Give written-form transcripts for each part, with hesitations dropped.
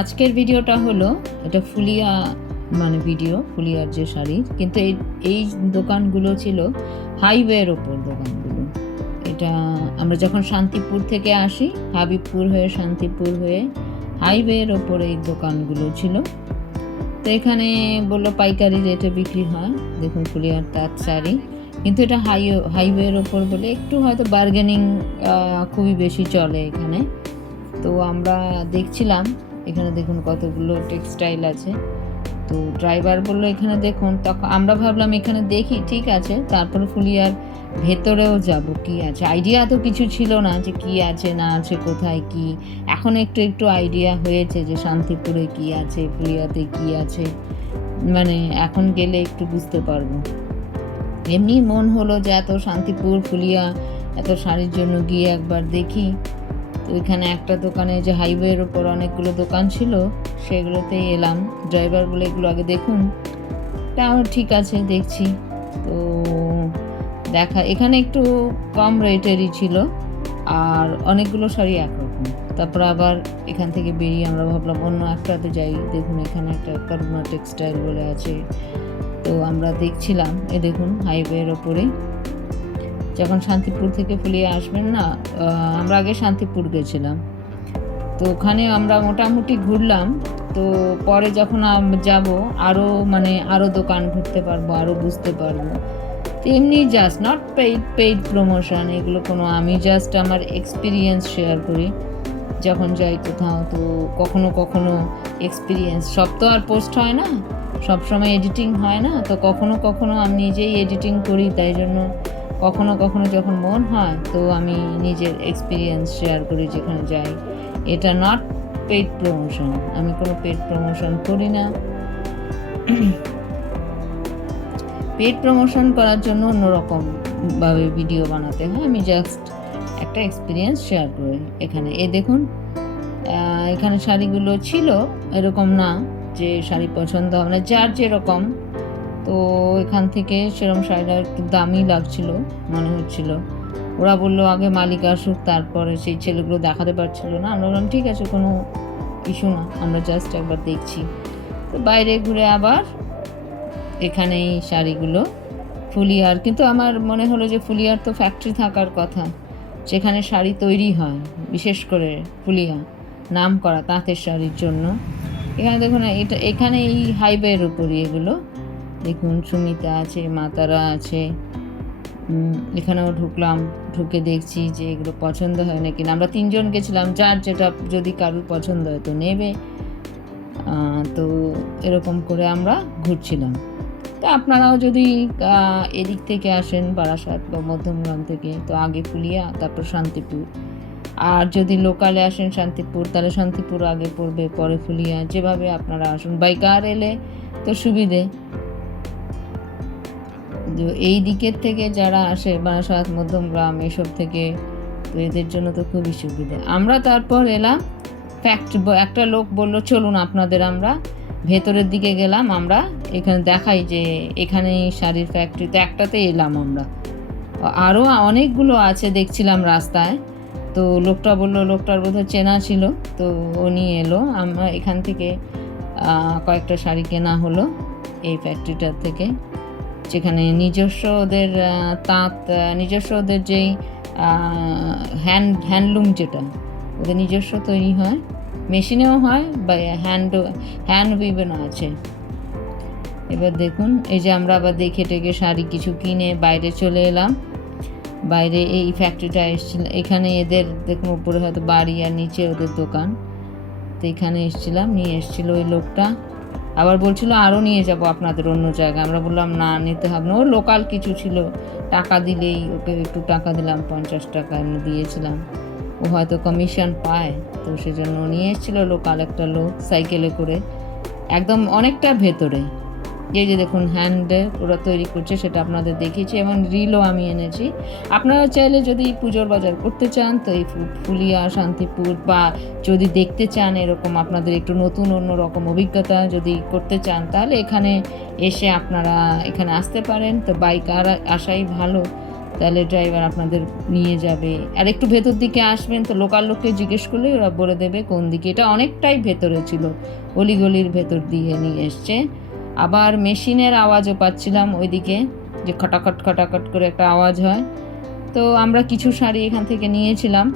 আজকের ভিডিওটা হলো এটা ফুলিয়া ভিডিও ফুলিয়ার যে শাড়ির, কিন্তু এই দোকানগুলো ছিল হাইওয়ের ওপর দোকানগুলো। এটা আমরা যখন শান্তিপুর থেকে আসি, হাবিবপুর হয়ে শান্তিপুর হয়ে হাইওয়ের ওপর এই দোকানগুলো ছিল। তো এখানে বললো পাইকারি রেটে বিক্রি হয়। দেখুন ফুলিয়ার তাঁত শাড়ি, কিন্তু এটা হাইওয়ের ওপর বলে একটু হয়তো বার্গেনিং খুবই বেশি চলে এখানে। তো আমরা দেখছিলাম, এখানে দেখুন কতগুলো টেক্সটাইল আছে। তো ড্রাইভার বললো এখানে দেখুন, তখন আমরা ভাবলাম এখানে দেখি, ঠিক আছে। তারপরে ফুলিয়ার ভেতরেও যাব, কি আছে আইডিয়া তো কিছু ছিল না যে কি আছে না আছে কোথায় কি। এখন একটু একটু আইডিয়া হয়েছে যে শান্তিপুরে কি আছে, ফুলিয়াতে কি আছে, এখন গেলে একটু বুঝতে পারবো। এমনি মন হলো যে এত শান্তিপুর ফুলিয়া এত শাড়ির জন্য গিয়ে একবার দেখি। তো ওইখানে একটা দোকানে, যে হাইওয়ের ওপর অনেকগুলো দোকান ছিল, সেগুলোতেই এলাম। ড্রাইভার বলে এগুলো আগে দেখুন, তাও ঠিক আছে দেখছি। তো এখানে একটু কম রেটেরই ছিল, আর অনেকগুলো শাড়ি একরকম। তারপর আবার এখান থেকে বেরিয়ে আমরা ভাবলাম অন্য একটাতে যাই। দেখুন এখানে একটা করুণা টেক্সটাইল বলে আছে। তো আমরা দেখছিলাম, দেখুন হাইওয়ের ওপরে যখন শান্তিপুর থেকে ফুলিয়ে আসবেন না, আমরা আগে শান্তিপুর গেছিলাম। তো ওখানে আমরা মোটামুটি ঘুরলাম। তো পরে যখন যাব আরও দোকান ঘুরতে পারবো, আরও বুঝতে পারবো। তো এমনি জাস্ট নট পেইড প্রমোশন, এগুলো কোনো, আমি জাস্ট আমার এক্সপিরিয়েন্স শেয়ার করি যখন যাই কোথাও। তো কখনো কখনো এক্সপিরিয়েন্স, সব তো আর পোস্ট হয় না, সব সময় এডিটিং হয় না। তো কখনো কখনো আমি নিজেই এডিটিং করি, তাই জন্য কখনো কখনো যখন মন হয় তো আমি নিজের এক্সপিরিয়েন্স শেয়ার করি যেখানে যাই। এটা নট পেইড প্রমোশন, আমি কোনো পেইড প্রমোশন করি না। পেইড প্রমোশন করার জন্য অন্যরকমভাবে ভিডিও বানাতে হয়, আমি জাস্ট একটা এক্সপিরিয়েন্স শেয়ার করি। এখানে দেখুন, এখানে শাড়িগুলো ছিল এরকম না যে শাড়ি পছন্দ হবে না, যার যেরকম। তো এখান থেকে সেরকম শাড়িটা একটু দামি লাগছিল মনে হচ্ছিল। ওরা বললো আগে মালিক আসুক, তারপরে সেই ছেলেগুলো দেখাতে পারছিল না। আমরা বললাম ঠিক আছে, কোনো ইস্যু না, আমরা জাস্ট একবার দেখছি। তো বাইরে ঘুরে আবার এখানে এই শাড়িগুলো ফুলিয়ার, কিন্তু আমার মনে হলো যে ফুলিয়ার তো ফ্যাক্টরি থাকার কথা, সেখানে শাড়ি তৈরি হয়, বিশেষ করে ফুলিয়া নাম করা তাঁতের শাড়ির জন্য। এখানে দেখুন, এখানে এই হাইওয়ের উপরই এগুলো দেখুন, সুমিতা আছে, মাতারা আছে। এখানেও ঢুকলাম, ঢুকে দেখছি যে এগুলো পছন্দ হয় নাকি না। আমরা 3 জন গেছিলাম, যার যেটা যদি কারোর পছন্দ হয় তো নেবে। তো এরকম করে আমরা ঘুরছিলাম। তো আপনারাও যদি এদিক থেকে আসেন, বারাসাত বা মধ্যমগ্রাম থেকে, তো আগে ফুলিয়া তারপর শান্তিপুর। আর যদি লোকালে আসেন শান্তিপুর, তাহলে শান্তিপুর আগে পড়বে, পরে ফুলিয়া, যেভাবে আপনারা আসুন। বাই কার এলে তো সুবিধে। এই দিকের থেকে যারা আসে বারাসাত মধ্যমগ্রাম এসব থেকে, তো এদের জন্য তো খুবই সুবিধে। আমরা তারপর এলাম একটা লোক বলল চলুন আপনাদের, আমরা ভেতরের দিকে গেলাম। আমরা এখানে দেখাই যে এখানে শাড়ির ফ্যাক্টরিতে একটাতে এলাম আমরা, আরও অনেকগুলো আছে দেখছিলাম রাস্তায়। তো লোকটা বললো, লোকটার বোধহয় চেনা ছিল, তো ও নিয়ে এলো। আমরা এখান থেকে কয়েকটা শাড়ি কেনা হলো এই ফ্যাক্টরিটার থেকে, যেখানে নিজস্ব ওদের তাঁত, নিজস্ব ওদের যেই হ্যান্ডলুম, যেটা ওদের নিজস্ব তৈরি হয়, মেশিনেও হয় বা হ্যান্ড উইভেনও আছে। এবার দেখুন, এই যে আমরা আবার দেখে টেকে শাড়ি কিছু কিনে বাইরে চলে এলাম। বাইরে এই ফ্যাক্টরিটা এসেছিল, এখানে এদের দেখুন উপরে হয়তো বাড়ি আর নিচে ওদের দোকান। তো এখানে এসেছিলাম, নিয়ে এসেছিল ওই লোকটা, আবার বলছিল আরও নিয়ে যাব আপনাদের অন্য জায়গায়। আমরা বললাম না, নিতে হবে না, ও লোকাল কিছু ছিল, টাকা দিলেই, ওকে একটু টাকা দিলাম, 50 টাকা এমনি দিয়েছিলাম। ও হয়তো কমিশন পায়, তো সেজন্য নিয়ে এসেছিলো লোকাল একটা লোক সাইকেলে করে, একদম অনেকটা ভেতরে। এই যে দেখুন হ্যান্ডে ওরা তৈরি করছে, সেটা আপনাদের দেখিয়েছি, এবং রিলও আমি এনেছি। আপনারা চাইলে যদি পুজোর বাজার করতে চান, তো এই ফুলিয়া শান্তিপুর, বা যদি দেখতে চান এরকম আপনাদের একটু নতুন অন্য রকম অভিজ্ঞতা যদি করতে চান, তাহলে এখানে এসে আপনারা এখানে আসতে পারেন। তো বাইক আর আসাই ভালো, তাহলে ড্রাইভার আপনাদের নিয়ে যাবে। আর একটু ভেতর দিকে আসবেন তো লোকাল লোককে জিজ্ঞেস করলে ওরা বলে দেবে কোন দিকে। এটা অনেকটাই ভেতরে ছিল, অলিগলির ভেতর দিয়ে নিয়ে এসছে। আবার মেশিনের আওয়াজও পাচ্ছিলাম ওইদিকে, যে খটাখট খটাখট করে একটা আওয়াজ হয়। তো আমরা কিছু শাড়ি এখান থেকে নিয়েছিলাম।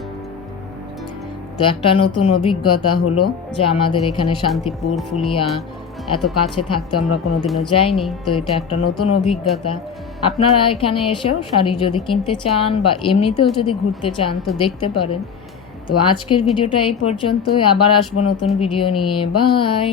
তো একটা নতুন অভিজ্ঞতা হলো যে আমাদের এখানে শান্তিপুর, ফুলিয়া এত কাছে থাকতে আমরা কোনোদিনও যাইনি। তো এটা একটা নতুন অভিজ্ঞতা। আপনারা এখানে এসেও শাড়ি যদি কিনতে চান বা এমনিতেও যদি ঘুরতে চান তো দেখতে পারেন। তো আজকের ভিডিওটা এই পর্যন্তই, আবার আসবো নতুন ভিডিও নিয়ে। বাই।